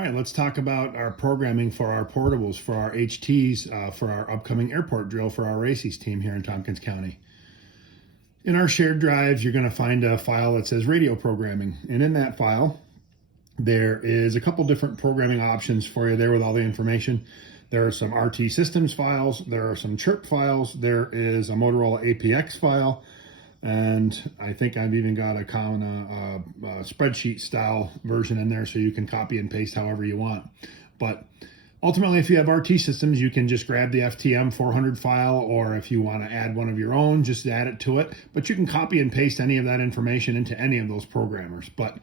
right, let's talk about our programming for our portables, for our HTs, for our upcoming airport drill for our RACES team here in Tompkins County. In our shared drives, you're going to find a file that says radio programming. And in that file, there is a couple different programming options for you there with all the information. There are some RT systems files, there are some chirp files, there is a Motorola APX file, and I think I've even got a spreadsheet style version in there so you can copy and paste however you want. But ultimately, if you have RT systems, you can just grab the FTM 400 file, or if you want to add one of your own, just add it to it. But you can copy and paste any of that information into any of those programmers. But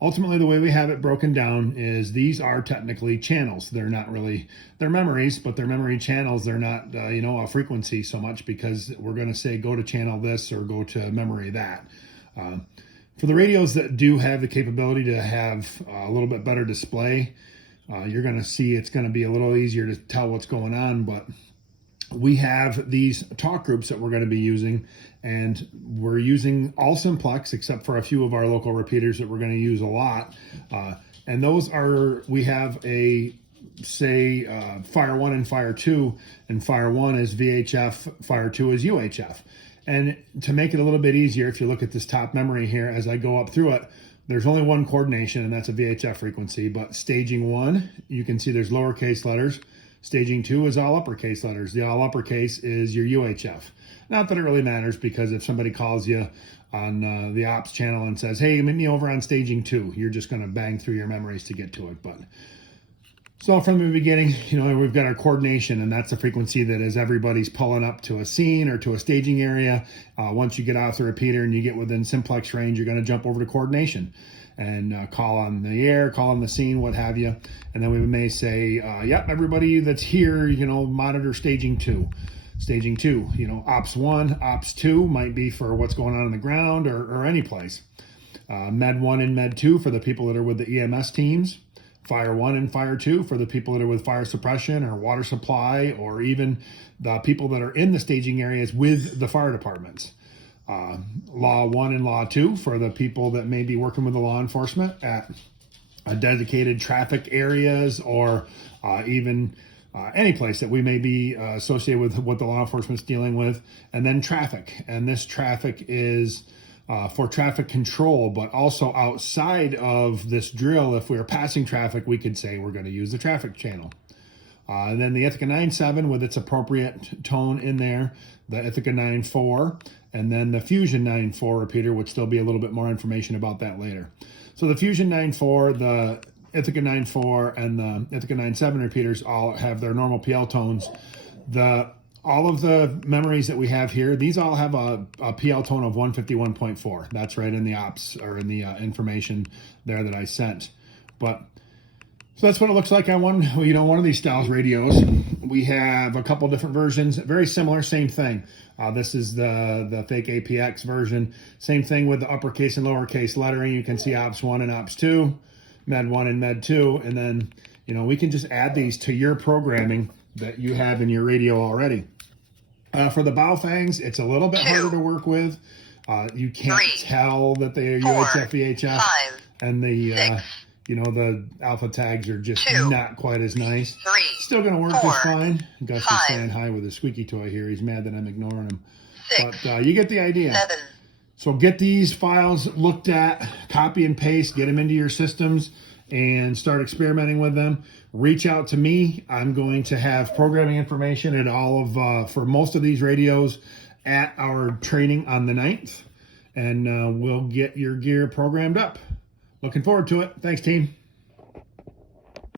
ultimately, the way we have it broken down is these are technically channels. They're not really, they're memories, but they're memory channels. They're not, a frequency so much, because we're going to say go to channel this or go to memory that. For the radios that do have the capability to have a little bit better display, you're going to see it's going to be a little easier to tell what's going on, but we have these talk groups that we're going to be using, and we're using all simplex except for a few of our local repeaters that we're going to use a lot. And those are, we have a, say, Fire 1 and Fire 2, and Fire 1 is VHF, Fire 2 is UHF. And to make it a little bit easier, if you look at this top memory here, as I go up through it, there's only one coordination, and that's a VHF frequency. But staging 1, you can see there's lowercase letters. Staging 2 is all uppercase letters. The all uppercase is your UHF. Not that it really matters, because if somebody calls you on the ops channel and says, hey, meet me over on staging 2, you're just going to bang through your memories to get to it. But so from the beginning, we've got our coordination, and that's the frequency that as everybody's pulling up to a scene or to a staging area, once you get off the repeater and you get within simplex range, you're going to jump over to coordination and call on the air, call on the scene, what have you. And then we may say, yep, everybody that's here, monitor staging 2. Staging 2, ops 1, ops 2 might be for what's going on the ground or any place. Med 1 and Med 2 for the people that are with the EMS teams. Fire 1 and Fire 2 for the people that are with fire suppression or water supply, or even the people that are in the staging areas with the fire departments. Law 1 and Law 2 for the people that may be working with the law enforcement at dedicated traffic areas, or even any place that we may be associated with what the law enforcement's dealing with. And then traffic. And this traffic is for traffic control, but also outside of this drill, if we're passing traffic, we could say we're going to use the traffic channel. And then the Ithaca 9.7 with its appropriate tone in there, the Ithaca 9.4, and then the Fusion 9.4 repeater, which there'll be a little bit more information about that later. So the Fusion 9.4, the Ithaca 9.4, and the Ithaca 9.7 repeaters all have their normal PL tones. All of the memories that we have here, these all have a PL tone of 151.4. That's right in the ops, or in the information there that I sent. So that's what it looks like on one of these styles radios. We have a couple different versions, very similar, same thing. This is the fake APX version. Same thing with the uppercase and lowercase lettering. You can see ops 1 and ops 2, med 1 and med 2, and then we can just add these to your programming that you have in your radio already. For the Baofangs, it's a little bit harder to work with. You can't tell that they are UHF, VHF, and the the alpha tags are just not quite as nice. Still going to work just fine. Gus is saying hi with a squeaky toy here. He's mad that I'm ignoring him. But you get the idea. So get these files looked at, copy and paste, get them into your systems, and start experimenting with them. Reach out to me. I'm going to have programming information at for most of these radios at our training on the 9th, and we'll get your gear programmed up. Looking forward to it. Thanks, team.